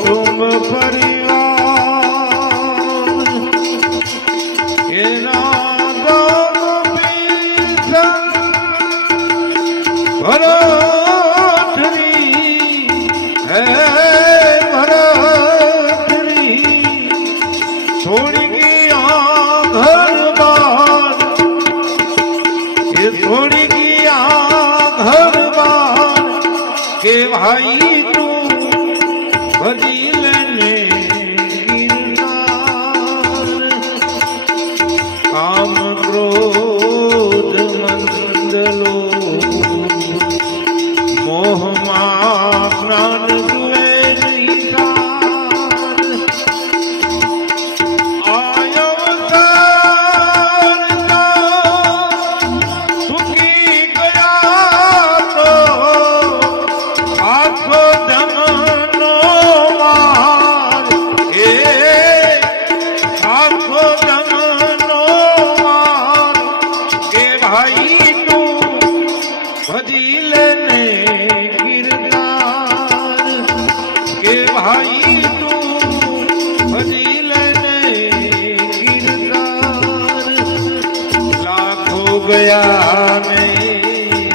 કુટુંબ પરિવાર એના ભરતરી હે ભરતરી છોડી ગયા ઘર બાર એ છોડી ગયા ઘર બાર કે ભાઈ તું ભજી લેને કામ ક્રોધ મંડલો મોહમાં પ્રાણ જુએ નહીં આયો સુખી ગયા તો આખો ધમનો માર એ આખો ધમનો માર કે ભાઈ તું ભજી લેને કે ભાઈ તું ભજી લેને ગિરનાર લાખો ગયા ને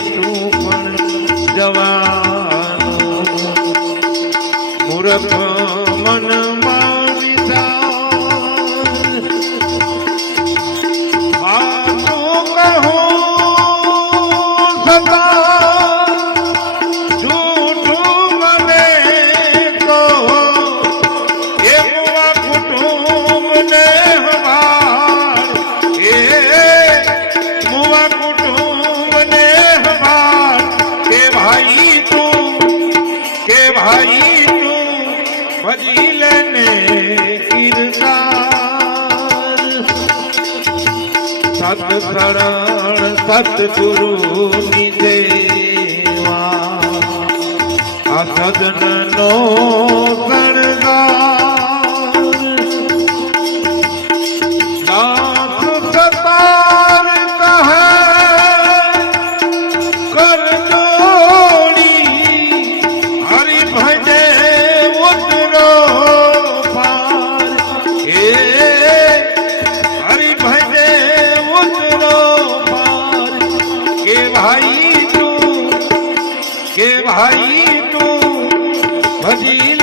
તું પણ જવાનો મૂર્ખ મનમાં વિચાર વાતું કહું સદા જૂઠું મને તો એવા કુટુંબને હવાર એ મુવા કુટુંબને હવાર કે ભાઈ તું ભજી લેને કીર્તાર સત શરણ સતગુરુની દેવા આ સજનનો શણગાર દાસ સતાર કહે કર જોડી હરિ ભજે ઉતરો પાર એ હરિ ભજે ઉતરો પાર કે ભાઈ તું ભજી